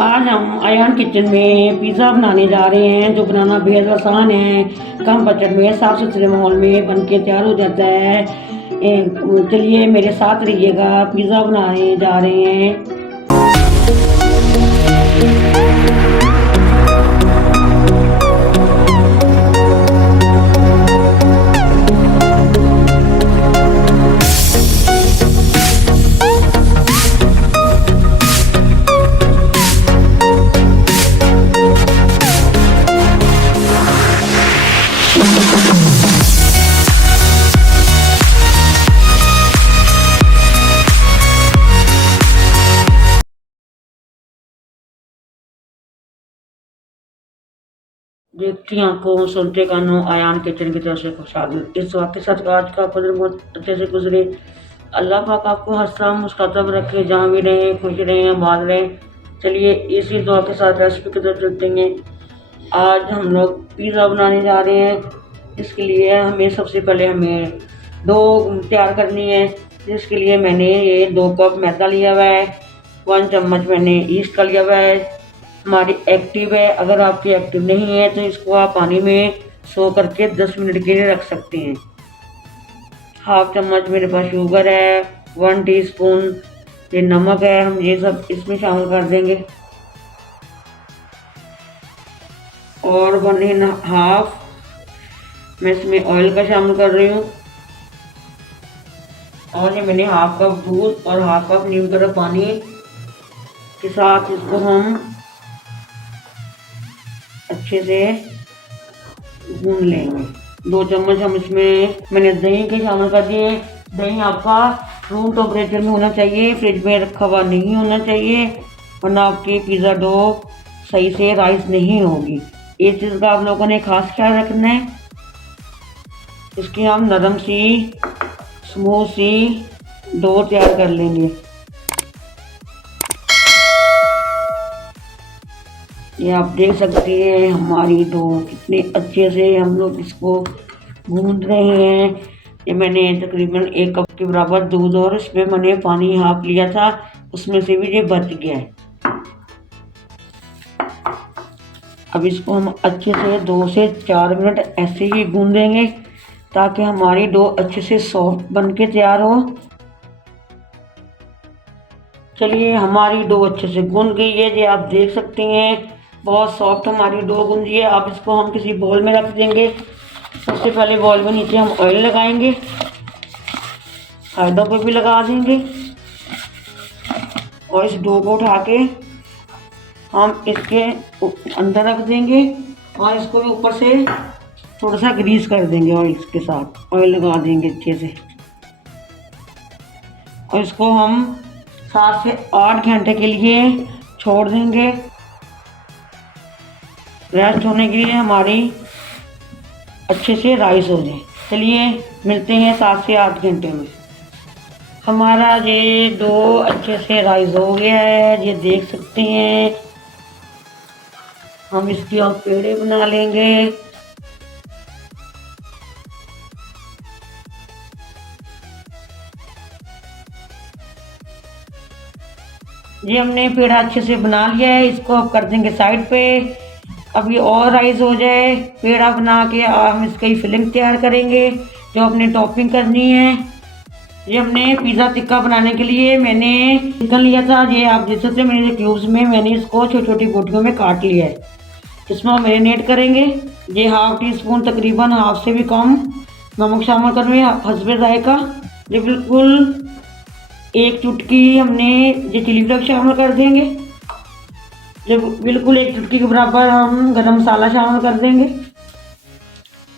आज हम अयान किचन में पिज़्ज़ा बनाने जा रहे हैं, जो बनाना बेहद आसान है, कम बजट में, साफ सुथरे माहौल में बन के तैयार हो जाता है। चलिए मेरे साथ रहिएगा, पिज़्ज़ा बनाने जा रहे हैं। देखती आंखों सुनते कानों अयान किचन की तरफ से खुशहाल इस वक्त के साथ आज का कदर बहुत अच्छे से गुजरे। अल्लाह पाक आपको हंसता मुस्कुराता रखे, जहाँ भी रहें खुश रहें आबाद रहें। चलिए इसी दुआ के साथ रेसिपी की तरफ चलते हैं। आज हम लोग पिज़्ज़ा बनाने जा रहे हैं। इसके लिए हमें सबसे पहले हमें डो तैयार करनी है, जिसके लिए मैंने ये 2 कप मैदा लिया हुआ है, 1 चम्मच मैंने ईस्ट का लिया हुआ है। हमारी एक्टिव है, अगर आपकी एक्टिव नहीं है तो इसको आप पानी में सो करके 10 मिनट के लिए रख सकते हैं। हाफ चम्मच मेरे पास शुगर है, 1 टीस्पून ये नमक है, हम ये सब इसमें शामिल कर देंगे। और 1.5 मैं इसमें ऑयल का शामिल कर रही हूँ। और ये मैंने हाफ कप दूध और हाफ कप नींबू का पानी के साथ इसको हम अच्छे से भून लेंगे। 2 चम्मच हम इसमें मैंने दही के शामिल कर दिए। दही आपका रूम टेम्परेचर में होना चाहिए, फ्रिज में रखा हुआ नहीं होना चाहिए, वरना आपकी पिज़्ज़ा डो सही से राइस नहीं होगी। इस चीज़ का आप लोगों ने खास ख्याल रखना है। इसकी हम नरम सी स्मूथ सी डो तैयार कर लेंगे। ये आप देख सकते हैं हमारी डो कितने अच्छे से हम लोग इसको भून रहे हैं। ये मैंने तकरीबन 1 कप के बराबर दूध और इसमें मैंने पानी हाफ लिया था, उसमें से भी ये बच गया है। अब इसको हम अच्छे से 2 से 4 मिनट ऐसे ही गूंदेंगे, ताकि हमारी डो अच्छे से सॉफ्ट बन के तैयार हो। चलिए हमारी डो अच्छे से गूंद गई है, ये आप देख सकते हैं बहुत सॉफ्ट हमारी डो गूंदी है। अब इसको हम किसी बाउल में रख देंगे। सबसे पहले बाउल में नीचे हम ऑयल लगाएंगे, साइडों पे भी लगा देंगे, और इस डो को उठा के हम इसके अंदर रख देंगे और इसको भी ऊपर से थोड़ा सा ग्रीस कर देंगे और इसके साथ ऑयल लगा देंगे अच्छे से। और इसको हम 7 से 8 घंटे के लिए छोड़ देंगे, रेस्ट होने के लिए हमारी अच्छे से राइस हो जाए। चलिए मिलते हैं 7 से 8 घंटे में। हमारा ये डो अच्छे से राइस हो गया है, ये देख सकते हैं। हम इसकी अब पेड़े बना लेंगे। ये हमने पेड़ा अच्छे से बना लिया है, इसको अब कर देंगे साइड पे। अभी और राइस हो जाए, पेड़ा बना के हम इसकी फिलिंग तैयार करेंगे, जो अपने टॉपिंग करनी है। ये हमने पिज़्ज़ा टिक्का बनाने के लिए मैंने चिकन लिया था, ये आप देख सकते हैं मेरे क्यूब्स में मैंने इसको छोटी छोटी बोटियों में काट लिया है। इसमें हम मैरिनेट करेंगे। ये हाफ टी स्पून तकरीबन हाफ से भी कम नमक शामिल करेंगे हस्बे जायका। ये बिल्कुल 1 चुटकी हमने ये चिली फ्लेक्स शामिल कर देंगे। जब बिल्कुल 1 चुटकी के बराबर हम गरम मसाला शामिल कर देंगे।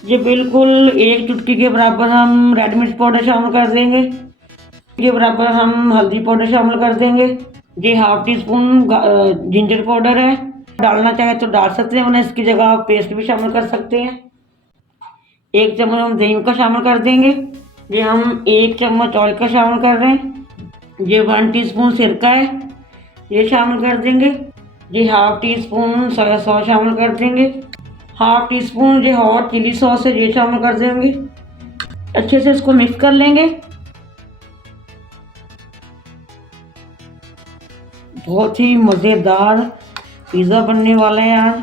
ये बिल्कुल 1 चुटकी के बराबर हम रेड मिर्च पाउडर शामिल कर देंगे। के बराबर हम हल्दी पाउडर शामिल कर देंगे। ये half tea spoon ginger powder है, डालना चाहे तो डाल सकते हैं, वरना इसकी जगह आप पेस्ट भी शामिल कर सकते हैं। 1 चम्मच हम दही का शामिल कर देंगे। ये हम 1 चम्मच ऑयल का शामिल कर रहे हैं। ये 1 टीस्पून सिरका है, ये शामिल कर देंगे। ये half tea spoon soya sauce शामिल कर देंगे। हाफ टी स्पून ये हॉट चिली सॉस है, ये शामिल कर देंगे। अच्छे से इसको मिक्स कर लेंगे। बहुत ही मज़ेदार पिज़्ज़ा बनने वाला है यार,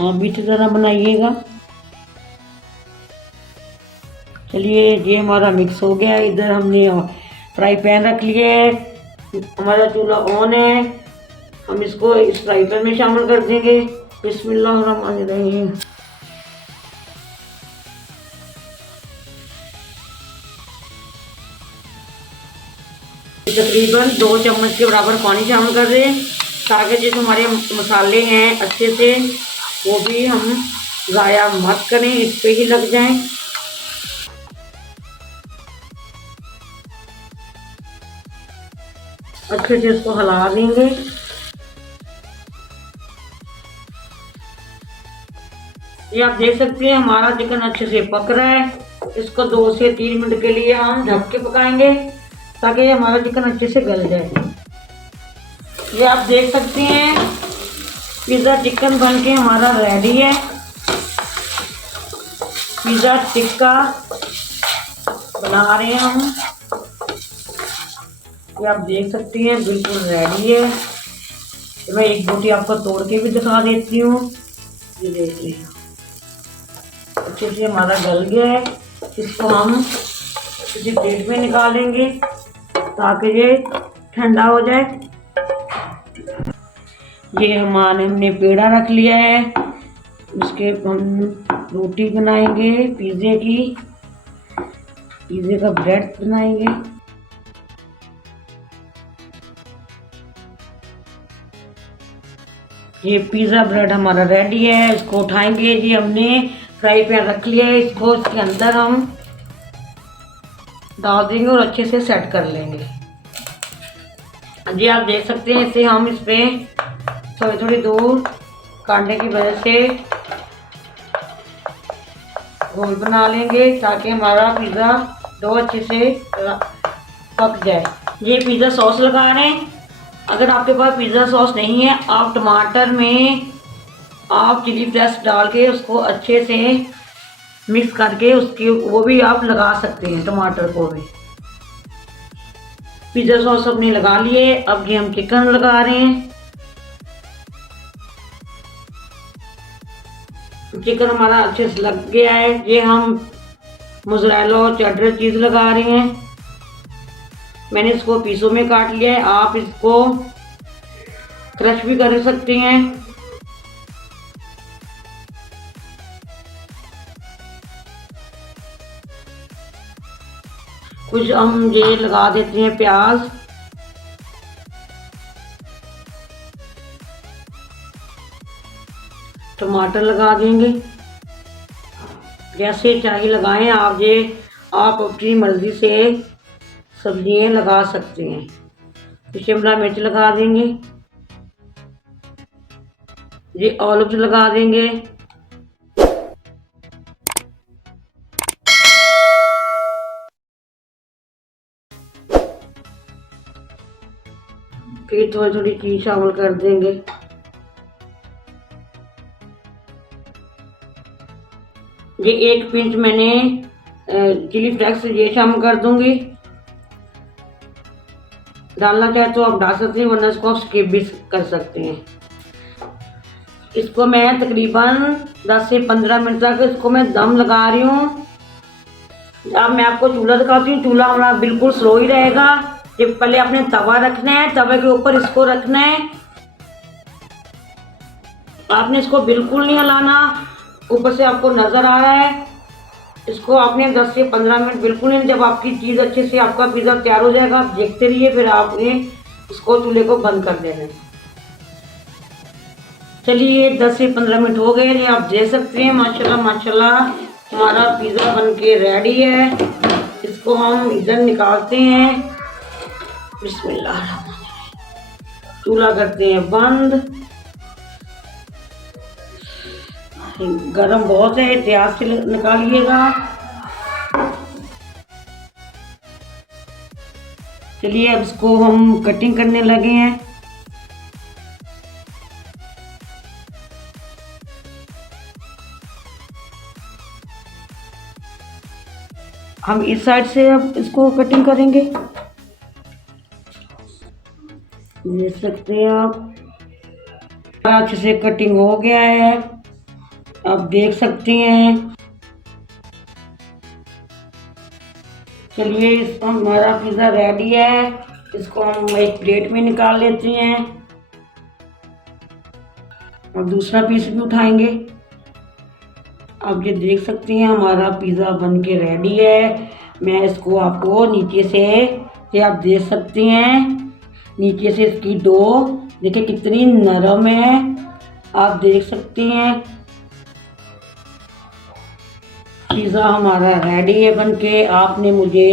आप भी इसी तरह बनाइएगा। चलिए ये हमारा मिक्स हो गया। इधर हमने फ्राई पैन रख लिया है, हमारा चूल्हा ऑन है। हम इसको इस फ्राई पैन में शामिल कर देंगे। बिस्मिल्लाहिर्रहमानिर्रहीम। तकरीबन 2 चम्मच के बराबर पानी शामिल कर दें ताकि जो हमारे मसाले हैं अच्छे से वो भी हम ज़ाया मत करें, इस पे ही लग जाएं। अच्छे से इसको हिला देंगे। ये आप देख सकते हैं हमारा चिकन अच्छे से पक रहा है। इसको 2 से 3 मिनट के लिए हम ढक के पकाएंगे ताकि हमारा चिकन अच्छे से गल जाए। ये आप देख सकते हैं पिज़्ज़ा चिकन बनके हमारा रेडी है। पिज़्ज़ा टिक्का बना रहे हैं हम। ये आप देख सकते हैं बिल्कुल रेडी है। तो मैं एक बोटी आपको तोड़ के भी दिखा देती हूँ। ये देख लीजिए अच्छे से हमारा गल गया है। इसको हम किसी प्लेट में निकालेंगे ताकि ये ठंडा हो जाए। ये हमने पेड़ा रख लिया है, इसके हम रोटी बनाएंगे पिज़्ज़े का ब्रेड बनाएंगे। ये पिज़्ज़ा ब्रेड हमारा रेडी है, इसको उठाएंगे। जी हमने फ्राई पैन रख लिया है, इसको इसके अंदर हम डाल देंगे और अच्छे से सेट कर लेंगे। जी आप देख सकते हैं इसे हम इस पे थोड़ी थोड़ी दूर काटने की वजह से गोल बना लेंगे ताकि हमारा पिज़्ज़ा डो अच्छे से पक जाए। ये पिज़्ज़ा सॉस लगा रहे हैं। अगर आपके पास पिज़्ज़ा सॉस नहीं है, आप टमाटर में आप चिली फ्लेक्स डाल के उसको अच्छे से मिक्स करके उसकी वो भी आप लगा सकते हैं, टमाटर को भी। पिज़्ज़ा सॉस अपने लगा लिए। अब ये हम चिकन लगा रहे हैं। चिकन हमारा अच्छे से लग गया है। ये हम मोज़रेला और चेडर चीज़ लगा रहे हैं। मैंने इसको पीसों में काट लिया है, आप इसको क्रश भी कर सकते हैं। कुछ हम ये लगा देते हैं प्याज, टमाटर लगा देंगे। जैसे चाहे लगाएं आप, ये आप अपनी मर्ज़ी से सब्जियां लगा सकते हैं। शिमला मिर्च लगा देंगे, ये ऑलिव्स लगा देंगे। फिर थोड़ी थोड़ी चीज़ शामिल कर देंगे। ये 1 पिंच मैंने चिली फ्लेक्स ये शामिल कर दूंगी। डालना चाहे तो आप डाल सकते हैं, वरना इसको आप स्किप भी कर सकते हैं। इसको मैं तकरीबन 10 से 15 मिनट तक इसको मैं दम लगा रही हूँ। अब मैं आपको चूल्हा दिखाती हूँ। चूल्हा हमारा बिल्कुल स्लो ही रहेगा। ये पहले आपने तवा रखना है, तवे के ऊपर इसको रखना है। आपने इसको बिल्कुल नहीं हिलाना, ऊपर से आपको नज़र आ रहा है। इसको आपने 10 से 15 मिनट बिल्कुल नहीं। जब आपकी चीज़ अच्छे से आपका पिज़्ज़ा तैयार हो जाएगा, आप देखते रहिए, फिर आपने इसको चूल्हे को बंद कर देना है। चलिए 10 से 15 मिनट हो गए। ये आप देख सकते हैं माशाल्लाह माशाल्लाह हमारा पिज़्ज़ा बनके रेडी है। इसको हम इधर निकालते हैं। बिस्मिल्लाह, चूल्हा करते हैं बंद। गरम बहुत है, एहतियात से निकालिएगा। चलिए अब इसको हम कटिंग करने लगे हैं। हम इस साइड से अब इसको कटिंग करेंगे। देख सकते हैं आप अच्छे से कटिंग हो गया है, आप देख सकते हैं। चलिए हमारा पिज़्ज़ा रेडी है, इसको हम एक प्लेट में निकाल लेते हैं और दूसरा पीस भी उठाएंगे। आप ये देख सकते हैं हमारा पिज़्ज़ा बन के रेडी है। मैं इसको आपको नीचे से ये आप देख सकते हैं, नीचे से इसकी डो देखिए कितनी नरम है, आप देख सकते हैं। पिज़्ज़ा हमारा रेडी है बनके। आपने मुझे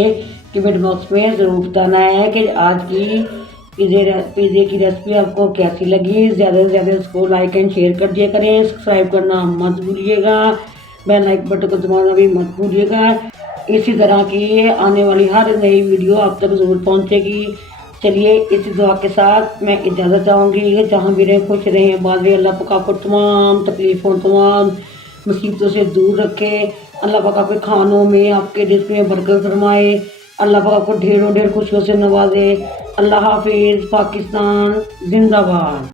कमेंट बॉक्स में ज़रूर बताना है कि आज की पिज़्ज़े की रेसिपी आपको कैसी लगी। ज़्यादा से ज़्यादा इसको लाइक एंड शेयर कर दिया करें, सब्सक्राइब करना मत भूलिएगा, बेल लाइक बटन को दबाना भी मत भूलिएगा। इसी तरह की आने वाली हर नई वीडियो आप तक ज़रूर पहुंचेगी। चलिए इस दुआ के साथ मैं इजाज़त चाहूँगी। जहाँ भी रहें खुश रहें, आबाद रहें। अल्लाह पाक आपको तमाम तकलीफ़ों तमाम मुसीबतों से दूर रखे। अल्लाह पाक आपके खानों में आपके रिज़्क़ में बरकत फरमाए। अल्लाह पाक आपको ढेरों ढेर खुशियों से नवाजे। अल्लाह हाफिज़। पाकिस्तान जिंदाबाद।